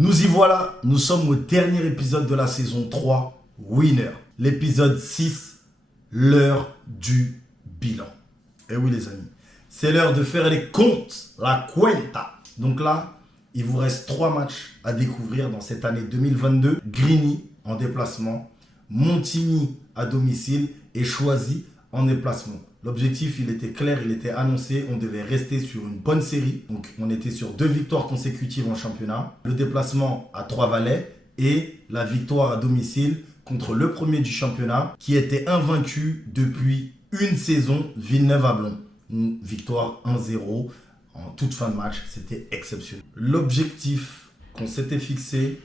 Nous y voilà, nous sommes au dernier épisode de la saison 3, Winner. L'épisode 6, l'heure du bilan. Et oui les amis, c'est l'heure de faire les comptes, la cuenta. Donc là, il vous reste 3 matchs à découvrir dans cette année 2022. Grigny en déplacement, Montigny à domicile et Choisy en déplacement. L'objectif, il était clair, il était annoncé. On devait rester sur une bonne série. Donc, on était sur 2 victoires consécutives en championnat. Le déplacement à Trois-Valais et la victoire à domicile contre le premier du championnat qui était invaincu depuis une saison, Villeneuve-à-Blon. Une victoire 1-0 en toute fin de match. C'était exceptionnel. L'objectif qu'on s'était fixé,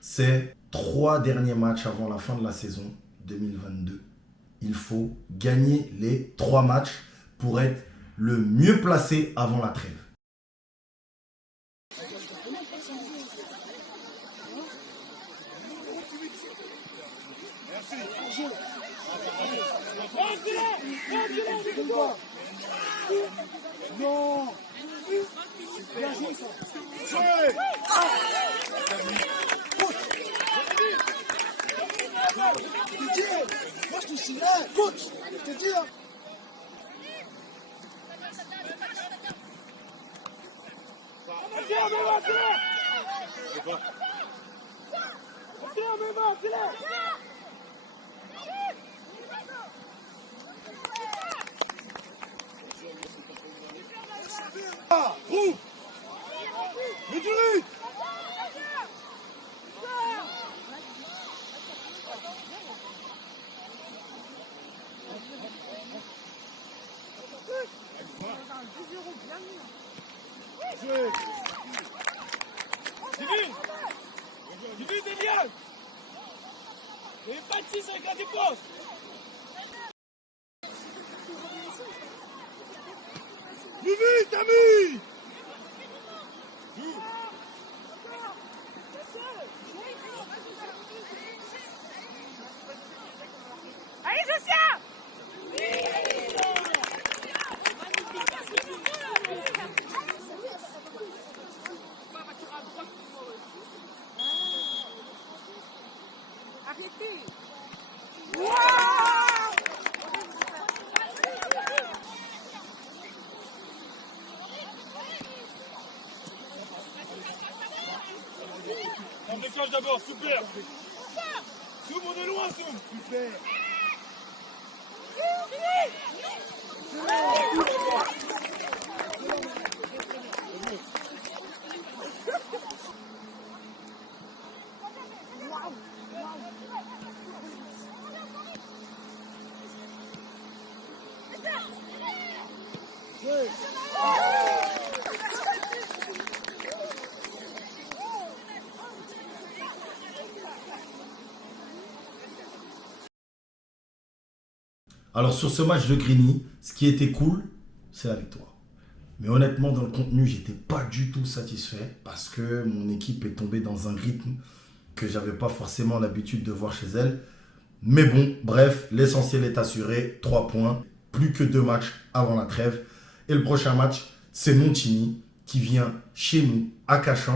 c'est 3 derniers matchs avant la fin de la saison 2022. Il faut gagner les 3 matchs pour être le mieux placé avant la trêve. Non. Moi je te suis là, coach, je te dis. Roux. Méduric. J'ai vu des liens. Il n'y avait pas de 6 avec la défense. Plus vite, ami. Allez, Josia! Arrêtez! On déclenche d'abord, super. Soum, on est loin, Soum. Super. Alors sur ce match de Grigny, ce qui était cool, c'est la victoire. Mais honnêtement, dans le contenu, j'étais pas du tout satisfait parce que mon équipe est tombée dans un rythme que j'avais pas forcément l'habitude de voir chez elle. Mais bon, bref, l'essentiel est assuré, 3 points, plus que 2 matchs avant la trêve. Et le prochain match, c'est Montigny qui vient chez nous à Cachan.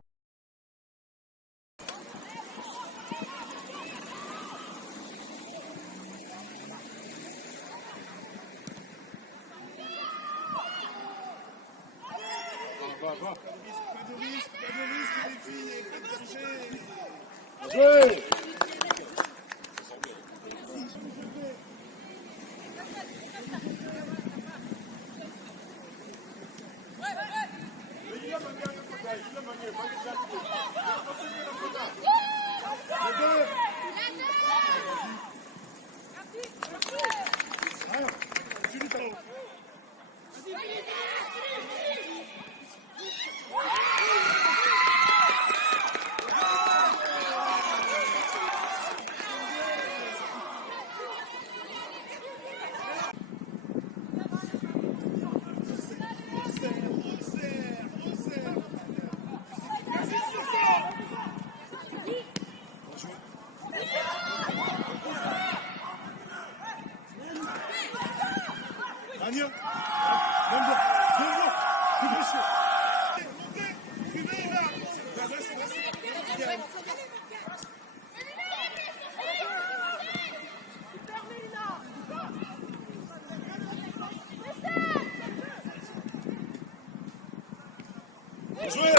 Bien joué.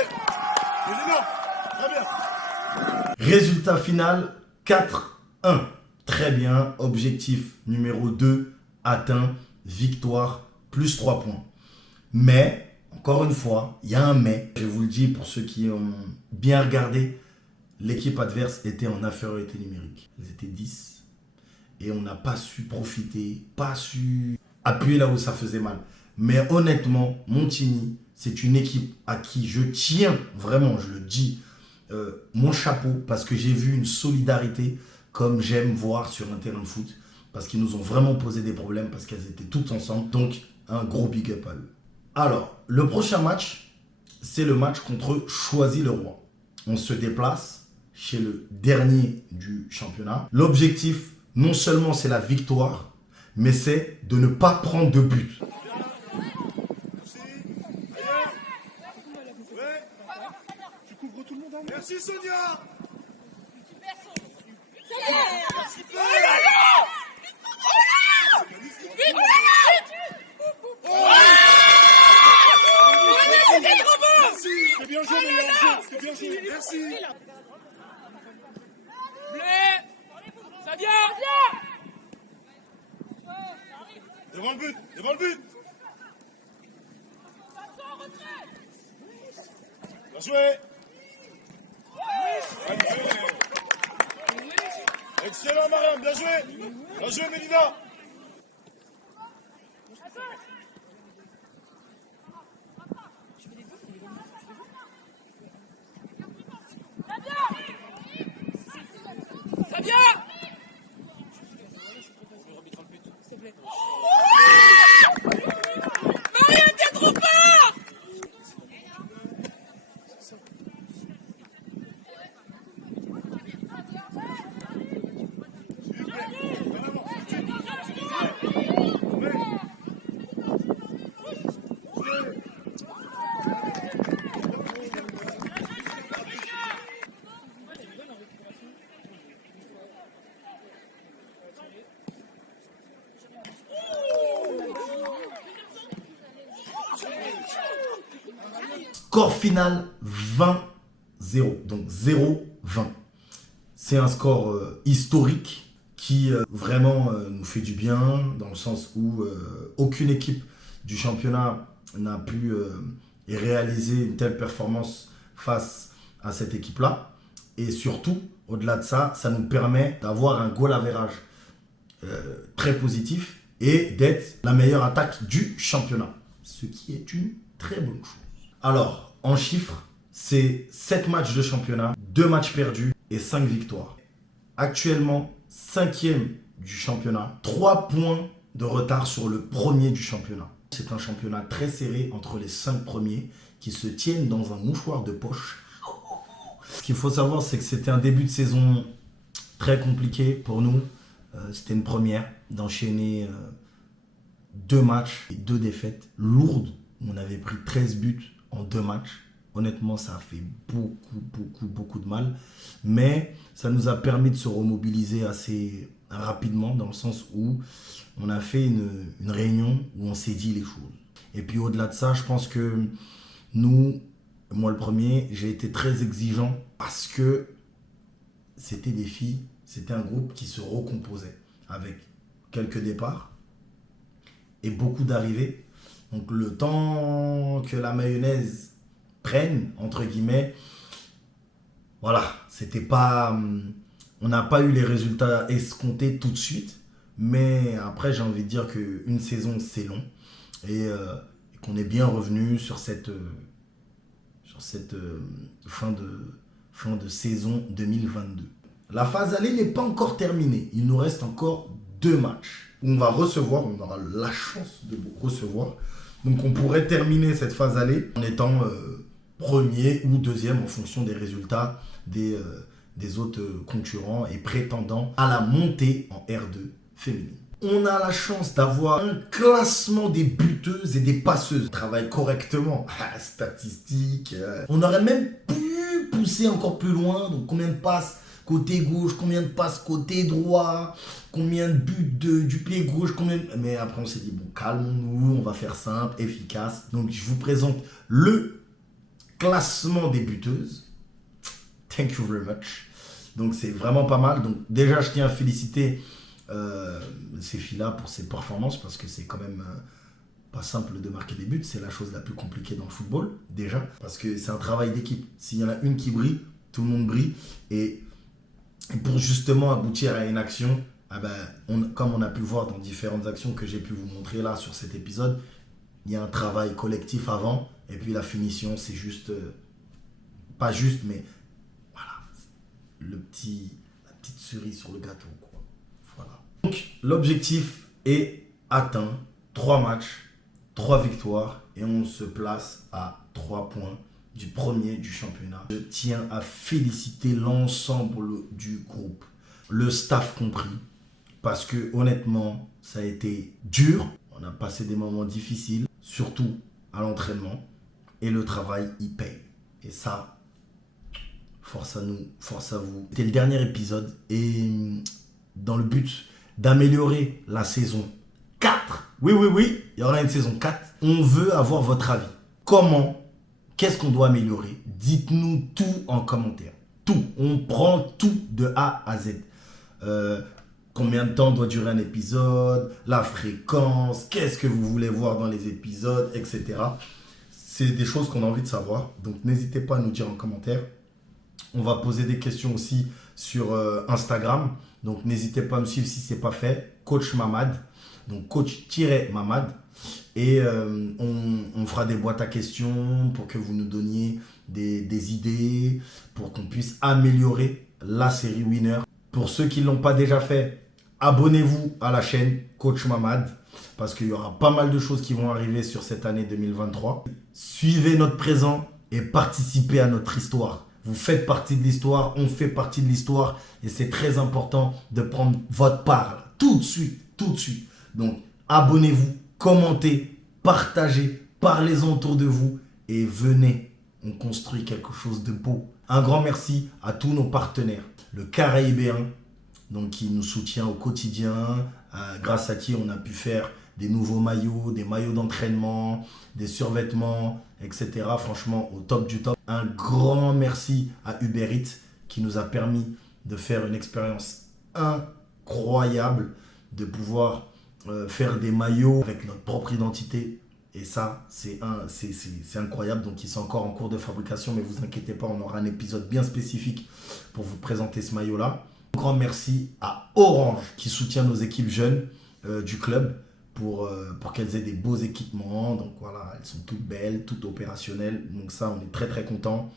Médina. Très bien. Résultat final 4-1. Très bien. Objectif numéro 2 atteint. Victoire plus 3 points. Mais, encore une fois, il y a un mais. Je vous le dis pour ceux qui ont bien regardé, l'équipe adverse était en infériorité numérique. Ils étaient 10. Et on n'a pas su profiter, pas su appuyer là où ça faisait mal. Mais honnêtement, Montigny, c'est une équipe à qui je tiens, vraiment, je le dis, mon chapeau, parce que j'ai vu une solidarité comme j'aime voir sur un terrain de foot, parce qu'ils nous ont vraiment posé des problèmes, parce qu'elles étaient toutes ensemble. Donc, un gros big up à eux. Alors, le prochain match, c'est le match contre Choisy-le-Roi. On se déplace chez le dernier du championnat. L'objectif, non seulement c'est la victoire, mais c'est de ne pas prendre de but. Tu couvres tout le monde en main. Merci Sonia. Merci. C'est bien joué, meilleur. C'est bien joué. Merci. Ça vient. Devant le but. Devant le but. Bien joué. Excellent Mariam, bien joué. Bien joué Mélina. Ça vient. Mariam, t'es trop fort. Score final 20-0. Donc 0-20. C'est un score historique qui vraiment nous fait du bien, dans le sens où aucune équipe du championnat n'a pu réaliser une telle performance face à cette équipe-là. Et surtout, au-delà de ça, ça nous permet d'avoir un goal average très positif et d'être la meilleure attaque du championnat. Ce qui est une très bonne chose. Alors, en chiffres, c'est 7 matchs de championnat, 2 matchs perdus et 5 victoires. Actuellement, 5e du championnat, 3 points de retard sur le premier du championnat. C'est un championnat très serré entre les 5 premiers qui se tiennent dans un mouchoir de poche. Ce qu'il faut savoir, c'est que c'était un début de saison très compliqué pour nous. C'était une première d'enchaîner 2 matchs et 2 défaites lourdes. On avait pris 13 buts en 2 matchs. Honnêtement, ça a fait beaucoup de mal. Mais ça nous a permis de se remobiliser assez rapidement, dans le sens où on a fait une réunion où on s'est dit les choses. Et puis au-delà de ça, je pense que nous, moi le premier, j'ai été très exigeant parce que c'était des filles, c'était un groupe qui se recomposait avec quelques départs et beaucoup d'arrivées. Donc le temps que la mayonnaise prenne, entre guillemets, voilà, c'était pas, on n'a pas eu les résultats escomptés tout de suite, mais après j'ai envie de dire qu'une saison c'est long et qu'on est bien revenu sur cette fin de saison 2022. La phase aller n'est pas encore terminée, il nous reste encore 2 matchs où on va recevoir, on aura la chance de recevoir. Donc on pourrait terminer cette phase aller en étant premier ou deuxième en fonction des résultats des autres concurrents et prétendant à la montée en R2 féminine. On a la chance d'avoir un classement des buteuses et des passeuses. On travaille correctement. Statistiques. On aurait même pu pousser encore plus loin. Donc combien de passes côté gauche, combien de passes côté droit, combien de buts du pied gauche, Mais après on s'est dit, bon, calmons-nous, on va faire simple, efficace. Donc je vous présente le classement des buteuses. Thank you very much. Donc c'est vraiment pas mal. Donc déjà je tiens à féliciter ces filles-là pour ces performances parce que c'est quand même pas simple de marquer des buts. C'est la chose la plus compliquée dans le football déjà parce que c'est un travail d'équipe. S'il y en a une qui brille, tout le monde brille. Et pour justement aboutir à une action, comme on a pu le voir dans différentes actions que j'ai pu vous montrer là sur cet épisode, il y a un travail collectif avant et puis la finition c'est juste, pas juste mais voilà, la petite cerise sur le gâteau quoi. Voilà. Donc l'objectif est atteint, 3 matchs, 3 victoires et on se place à 3 points du premier du championnat. Je tiens à féliciter l'ensemble du groupe, le staff compris, parce que honnêtement, ça a été dur. On a passé des moments difficiles, surtout à l'entraînement, et le travail, il paye. Et ça, force à nous, force à vous. C'était le dernier épisode, et dans le but d'améliorer la saison 4, oui, il y aura une saison 4, on veut avoir votre avis. Qu'est-ce qu'on doit améliorer? Dites-nous tout en commentaire. Tout. On prend tout de A à Z. Combien de temps doit durer un épisode? La fréquence? Qu'est-ce que vous voulez voir dans les épisodes? Etc. C'est des choses qu'on a envie de savoir. Donc n'hésitez pas à nous dire en commentaire. On va poser des questions aussi sur Instagram. Donc n'hésitez pas à me suivre si ce n'est pas fait. Coach Mamad. Donc coach-Mamad. Et on fera des boîtes à questions pour que vous nous donniez des idées, pour qu'on puisse améliorer la série Winner. Pour ceux qui ne l'ont pas déjà fait, abonnez-vous à la chaîne Coach Mamad parce qu'il y aura pas mal de choses qui vont arriver sur cette année 2023. Suivez notre présent et participez à notre histoire. Vous faites partie de l'histoire, on fait partie de l'histoire et c'est très important de prendre votre part tout de suite. Donc, abonnez-vous. Commentez, partagez, parlez-en autour de vous et venez, on construit quelque chose de beau. Un grand merci à tous nos partenaires, le Caraïbéen, donc qui nous soutient au quotidien, grâce à qui on a pu faire des nouveaux maillots, des maillots d'entraînement, des survêtements, etc. Franchement, au top du top. Un grand merci à Uber Eats qui nous a permis de faire une expérience incroyable, de pouvoir faire des maillots avec notre propre identité et ça c'est incroyable. Donc ils sont encore en cours de fabrication mais vous inquiétez pas, on aura un épisode bien spécifique pour vous présenter ce maillot là. Un grand merci à Orange qui soutient nos équipes jeunes du club pour qu'elles aient des beaux équipements. Donc voilà, elles sont toutes belles, toutes opérationnelles, donc ça on est très très content.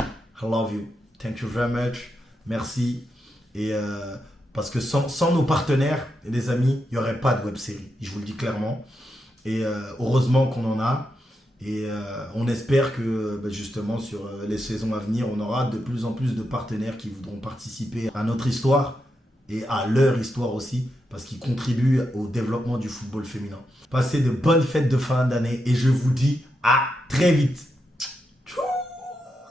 I love you, thank you very much, merci. Et parce que sans nos partenaires, les amis, il n'y aurait pas de web-série. Je vous le dis clairement. Et heureusement qu'on en a. Et on espère que justement sur les saisons à venir, on aura de plus en plus de partenaires qui voudront participer à notre histoire et à leur histoire aussi. Parce qu'ils contribuent au développement du football féminin. Passez de bonnes fêtes de fin d'année et je vous dis à très vite.